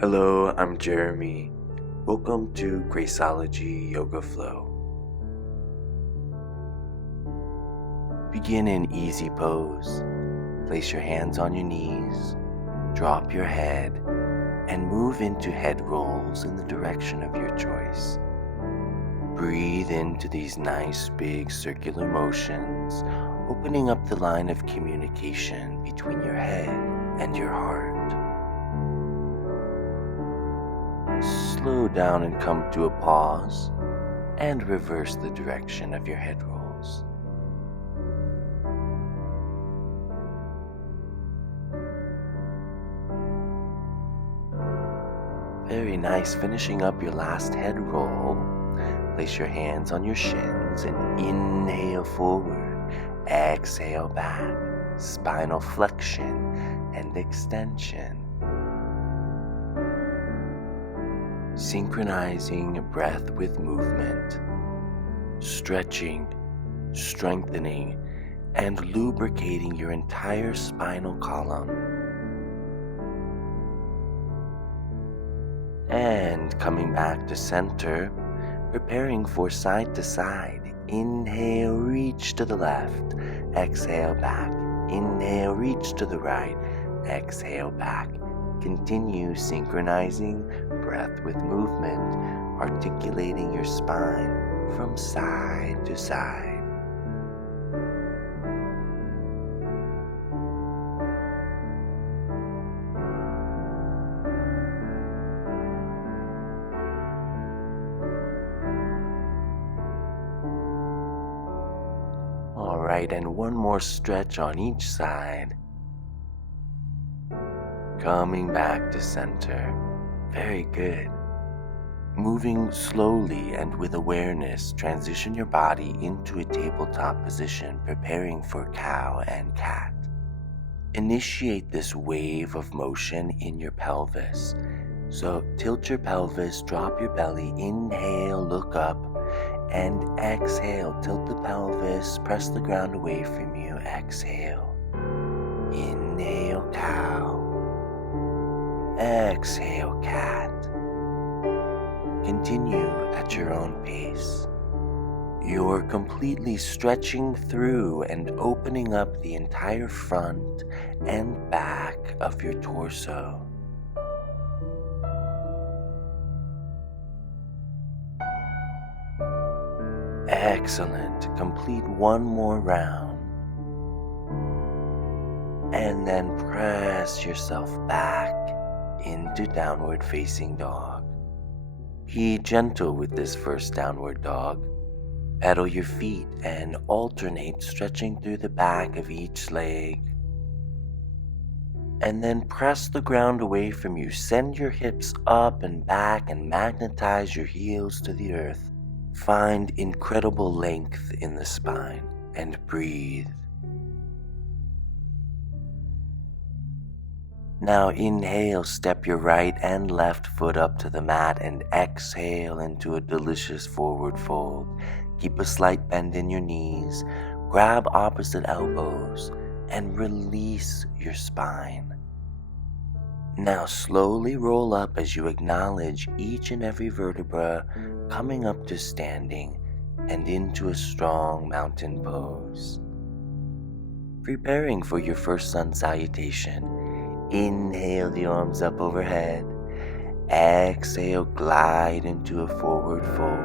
Hello, I'm Jeremy. Welcome to Graceology Yoga Flow. Begin in easy pose. Place your hands on your knees, drop your head, and move into head rolls in the direction of your choice. Breathe into these nice big circular motions, opening up the line of communication between your head and your heart. Slow down and come to a pause, and reverse the direction of your head rolls. Very nice. Finishing up your last head roll, place your hands on your shins and inhale forward, exhale back, spinal flexion and extension. Synchronizing breath with movement, stretching, strengthening, and lubricating your entire spinal column. And coming back to center, preparing for side to side. Inhale, reach to the left, exhale back. Inhale, reach to the right, exhale back. Continue synchronizing breath with movement, articulating your spine from side to side. Alright, and one more stretch on each side. Coming back to center. Very good. Moving slowly and with awareness, transition your body into a tabletop position, preparing for cow and cat. Initiate this wave of motion in your pelvis. So tilt your pelvis, drop your belly, inhale, look up, and exhale, tilt the pelvis, press the ground away from you, exhale. Inhale, cow. Exhale, cat. Continue at your own pace. You're completely stretching through and opening up the entire front and back of your torso. Excellent. Complete one more round. And then press yourself back into downward facing dog. Be gentle with this first downward dog. Pedal your feet and alternate, stretching through the back of each leg. And then press the ground away from you. Send your hips up and back and magnetize your heels to the earth. Find incredible length in the spine and breathe. Now inhale, step your right and left foot up to the mat and exhale into a delicious forward fold. Keep a slight bend in your knees, grab opposite elbows, and release your spine. Now slowly roll up as you acknowledge each and every vertebra, coming up to standing and into a strong mountain pose. Preparing for your first sun salutation, inhale the arms up overhead. Exhale, glide into a forward fold.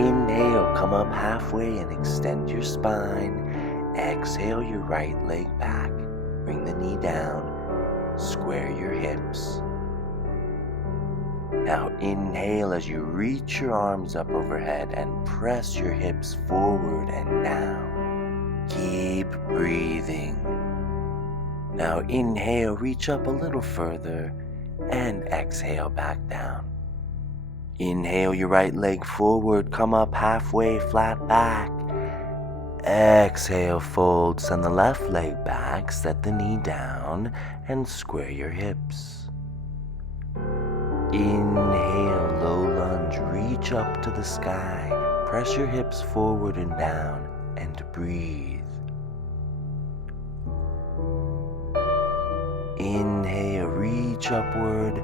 Inhale, come up halfway and extend your spine. Exhale your right leg back. Bring the knee down. Square your hips. Now inhale as you reach your arms up overhead and press your hips forward and down. Keep breathing. Now inhale, reach up a little further, and exhale back down. Inhale your right leg forward, come up halfway, flat back. Exhale, fold, send the left leg back, set the knee down, and square your hips. Inhale, low lunge, reach up to the sky, press your hips forward and down, and breathe. Inhale, reach upward.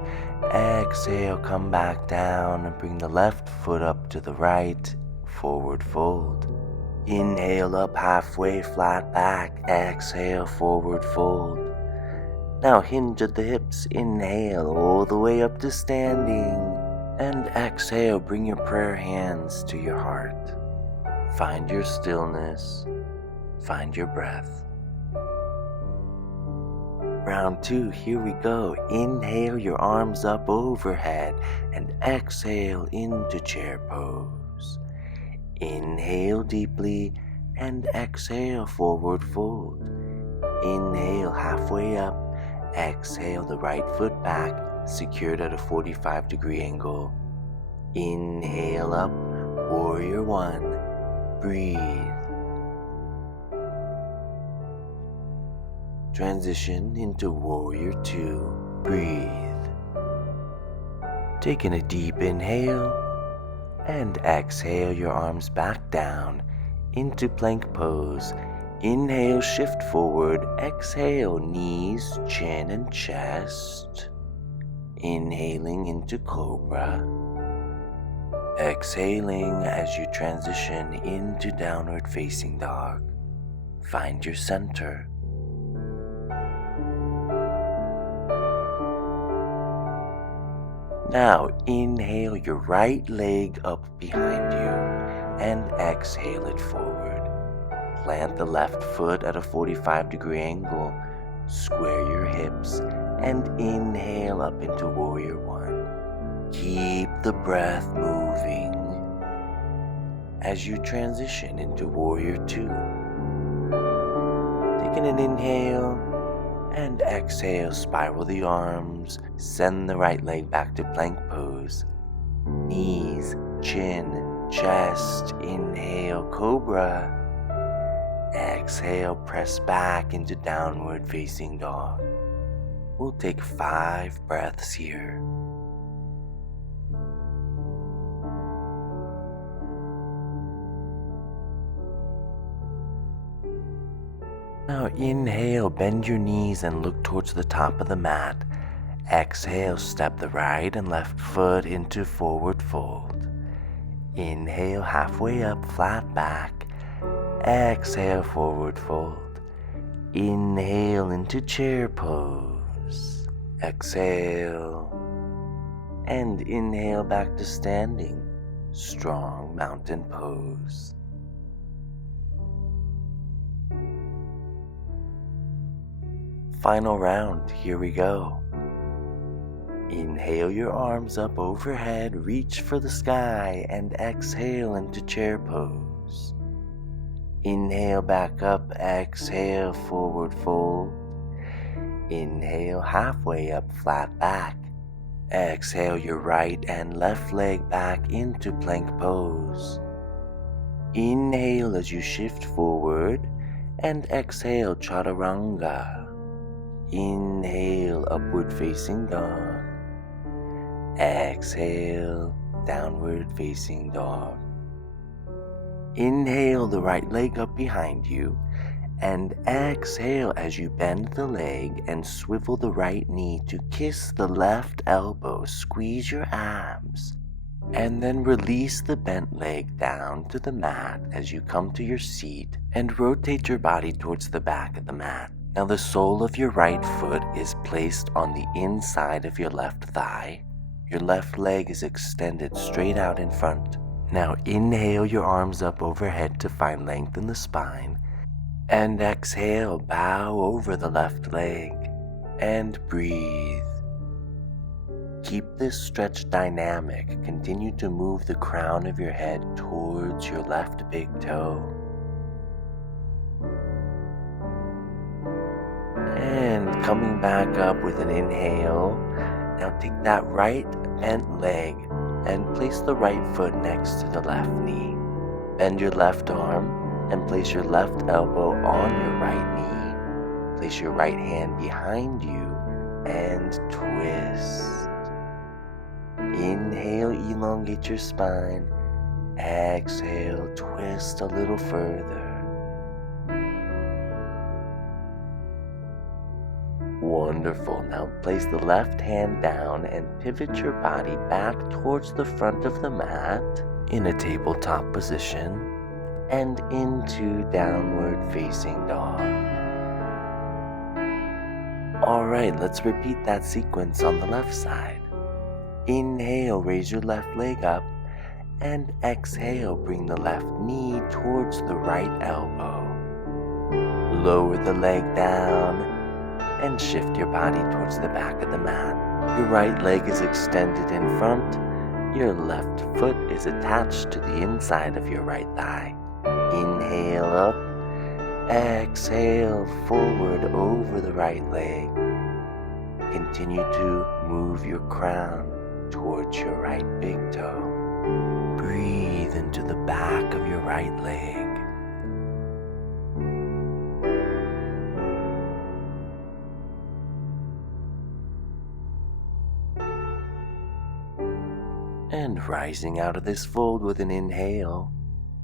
Exhale, come back down and bring the left foot up to the right, forward fold. Inhale up halfway, flat back. Exhale, forward fold. Now hinge at the hips. Inhale all the way up to standing. And exhale, bring your prayer hands to your heart. Find your stillness. Find your breath. Round 2, here we go. Inhale your arms up overhead and exhale into chair pose. Inhale deeply and exhale forward fold. Inhale halfway up, exhale the right foot back, secured at a 45-degree angle. Inhale up, warrior 1, breathe. Transition into warrior 2, breathe. Taking a deep inhale and exhale your arms back down into plank pose. Inhale, shift forward. Exhale, knees, chin, and chest. Inhaling into cobra. Exhaling as you transition into downward facing dog. Find your center. Now inhale your right leg up behind you and exhale it forward. Plant the left foot at a 45-degree angle. Square your hips and inhale up into warrior 1. Keep the breath moving as you transition into warrior 2. Taking an inhale and exhale, spiral the arms, send the right leg back to plank pose. Knees, chin, chest, inhale, cobra. Exhale, press back into downward facing dog. We'll take 5 breaths here. Now inhale, bend your knees and look towards the top of the mat. Exhale, step the right and left foot into forward fold. Inhale, halfway up, flat back. Exhale, forward fold. Inhale into chair pose. Exhale. And inhale back to standing. Strong mountain pose. Final round, here we go. Inhale your arms up overhead, reach for the sky, and exhale into chair pose. Inhale back up, exhale forward fold. Inhale halfway up, flat back. Exhale your right and left leg back into plank pose. Inhale as you shift forward, and exhale chaturanga. Inhale, upward facing dog. Exhale, downward facing dog. Inhale the right leg up behind you and exhale as you bend the leg and swivel the right knee to kiss the left elbow. Squeeze your abs and then release the bent leg down to the mat as you come to your seat and rotate your body towards the back of the mat. Now the sole of your right foot is placed on the inside of your left thigh. Your left leg is extended straight out in front. Now inhale your arms up overhead to find length in the spine. And exhale, bow over the left leg. And breathe. Keep this stretch dynamic. Continue to move the crown of your head towards your left big toe. And coming back up with an inhale. Now take that right bent leg and place the right foot next to the left knee. Bend your left arm and place your left elbow on your right knee. Place your right hand behind you and twist. Inhale, elongate your spine. Exhale, twist a little further. Wonderful. Now place the left hand down and pivot your body back towards the front of the mat in a tabletop position and into downward facing dog. Alright, let's repeat that sequence on the left side. Inhale, raise your left leg up, and exhale, bring the left knee towards the right elbow. Lower the leg down and shift your body towards the back of the mat. Your right leg is extended in front. Your left foot is attached to the inside of your right thigh. Inhale up, exhale forward over the right leg. Continue to move your crown towards your right big toe. Breathe into the back of your right leg. And rising out of this fold with an inhale,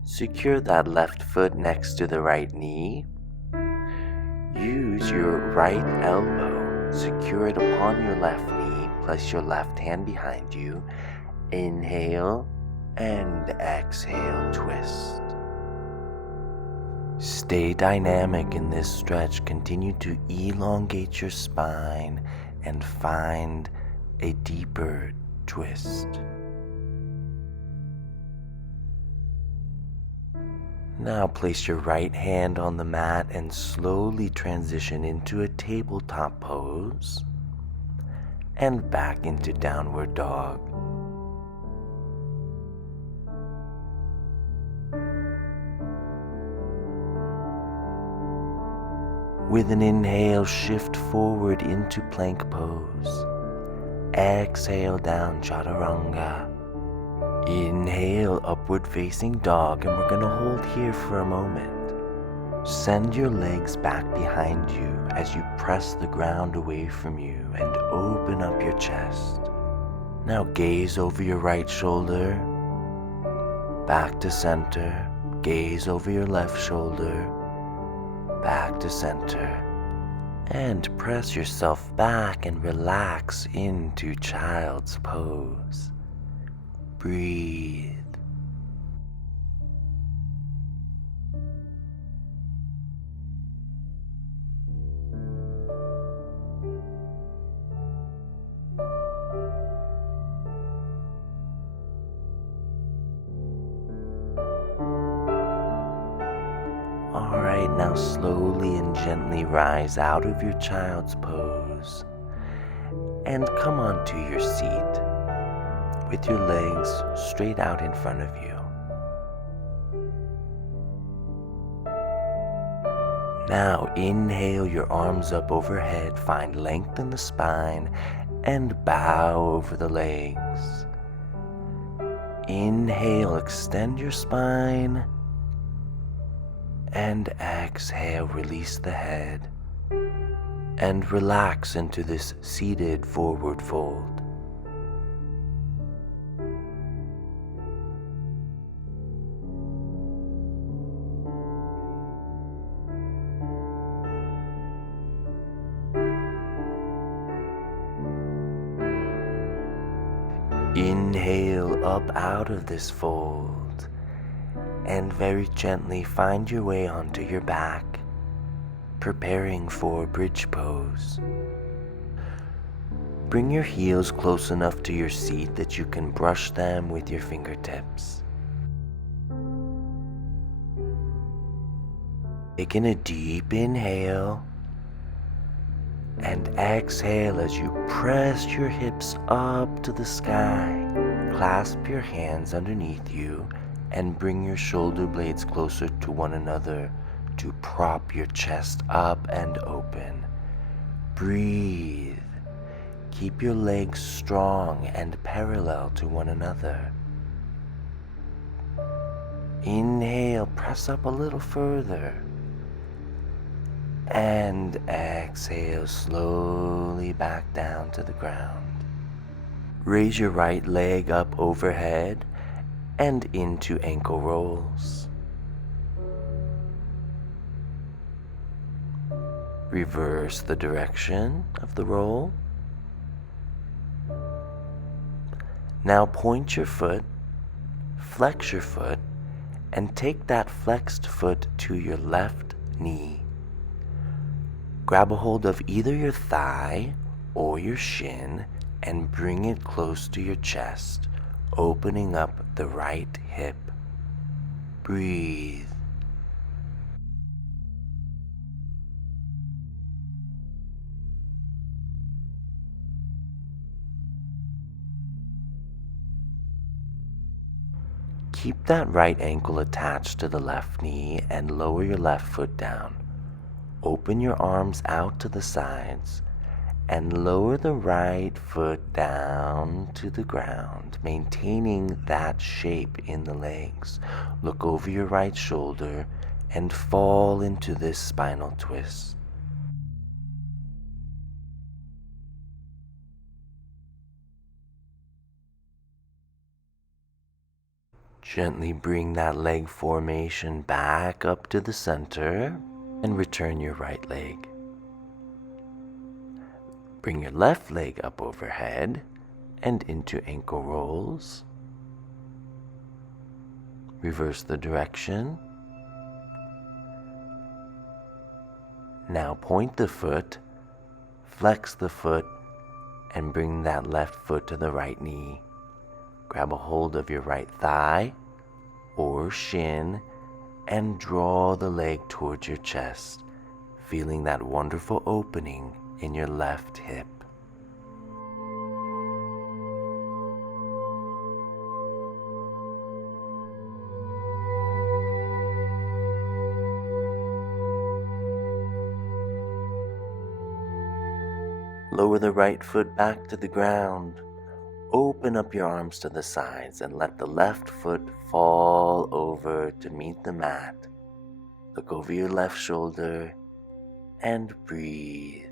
secure that left foot next to the right knee. Use your right elbow, secure it upon your left knee, place your left hand behind you. Inhale and exhale, twist. Stay dynamic in this stretch. Continue to elongate your spine and find a deeper twist. Now place your right hand on the mat and slowly transition into a tabletop pose and back into downward dog. With an inhale, shift forward into plank pose. Exhale down chaturanga. Inhale, upward facing dog, and we're going to hold here for a moment. Send your legs back behind you as you press the ground away from you and open up your chest. Now gaze over your right shoulder, back to center. Gaze over your left shoulder, back to center. And press yourself back and relax into child's pose. Breathe. Alright, now slowly and gently rise out of your child's pose and come onto your seat with your legs straight out in front of you. Now inhale your arms up overhead, find length in the spine, and bow over the legs. Inhale, extend your spine, and exhale, release the head, and relax into this seated forward fold. Inhale up out of this fold and very gently find your way onto your back, preparing for bridge pose. Bring your heels close enough to your seat that you can brush them with your fingertips. Taking a deep inhale and exhale as you press your hips up to the sky. Clasp your hands underneath you and bring your shoulder blades closer to one another to prop your chest up and open. Breathe. Keep your legs strong and parallel to one another. Inhale, press up a little further. And exhale slowly back down to the ground. Raise your right leg up overhead and into ankle rolls. Reverse the direction of the roll. Now point your foot, flex your foot, and take that flexed foot to your left knee. Grab a hold of either your thigh or your shin and bring it close to your chest, opening up the right hip. Breathe. Keep that right ankle attached to the left knee and lower your left foot down. Open your arms out to the sides and lower the right foot down to the ground, maintaining that shape in the legs. Look over your right shoulder and fall into this spinal twist. Gently bring that leg formation back up to the center and return your right leg. Bring your left leg up overhead and into ankle rolls. Reverse the direction. Now point the foot, flex the foot, and bring that left foot to the right knee. Grab a hold of your right thigh or shin and draw the leg towards your chest, feeling that wonderful opening in your left hip. Lower the right foot back to the ground. Open up your arms to the sides and let the left foot fall over to meet the mat. Look over your left shoulder and breathe.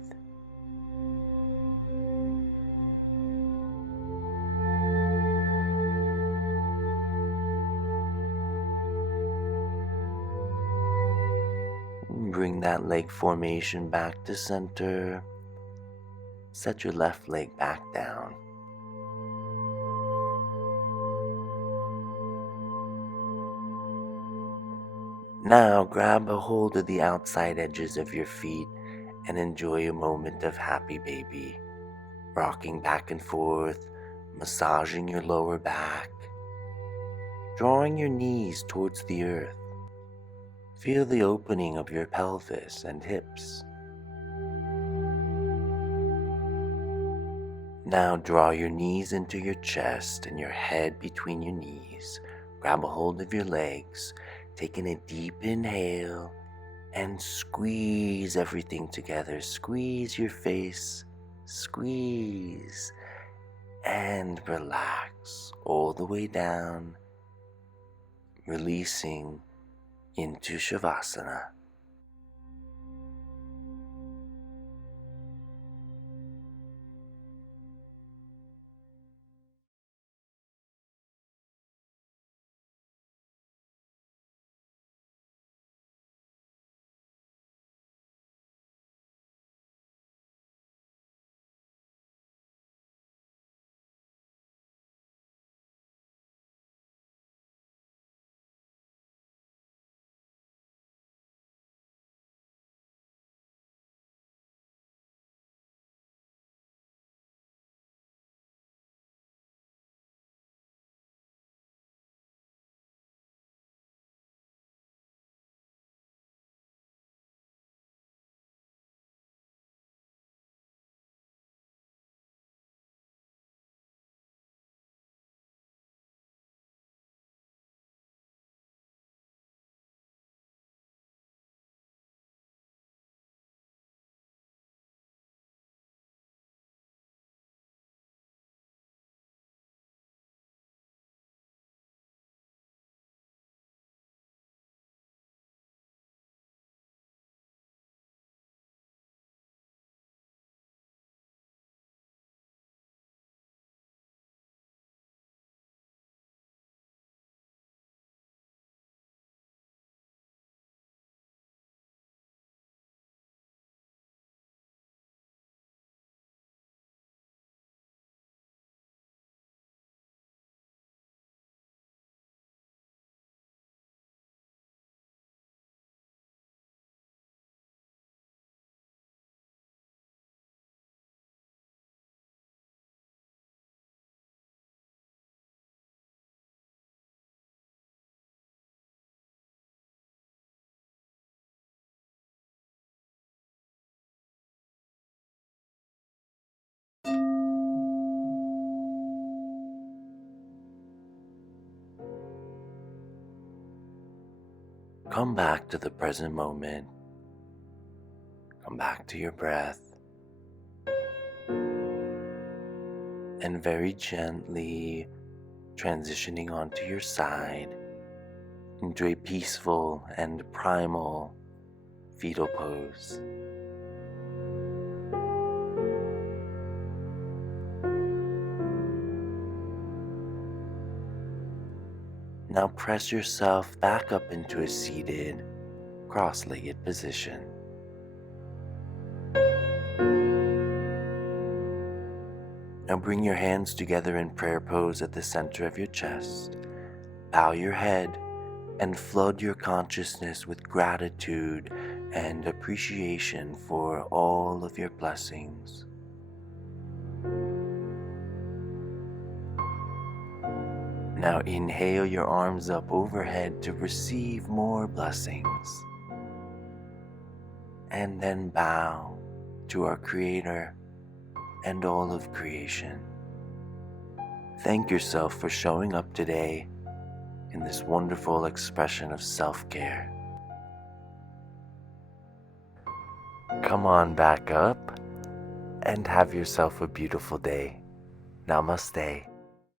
Bring that leg formation back to center. Set your left leg back down. Now grab a hold of the outside edges of your feet and enjoy a moment of happy baby. Rocking back and forth, massaging your lower back, drawing your knees towards the earth. Feel the opening of your pelvis and hips. Now draw your knees into your chest and your head between your knees. Grab a hold of your legs, taking a deep inhale and squeeze everything together. Squeeze your face, squeeze, and relax all the way down, releasing into Savasana. come back to the present moment. Come back to your breath. And very gently transitioning onto your side into a peaceful and primal fetal pose. Now press yourself back up into a seated, cross-legged position. Now bring your hands together in prayer pose at the center of your chest. Bow your head and flood your consciousness with gratitude and appreciation for all of your blessings. Now inhale your arms up overhead to receive more blessings. And then bow to our Creator and all of creation. Thank yourself for showing up today in this wonderful expression of self-care. Come on back up and have yourself a beautiful day. Namaste.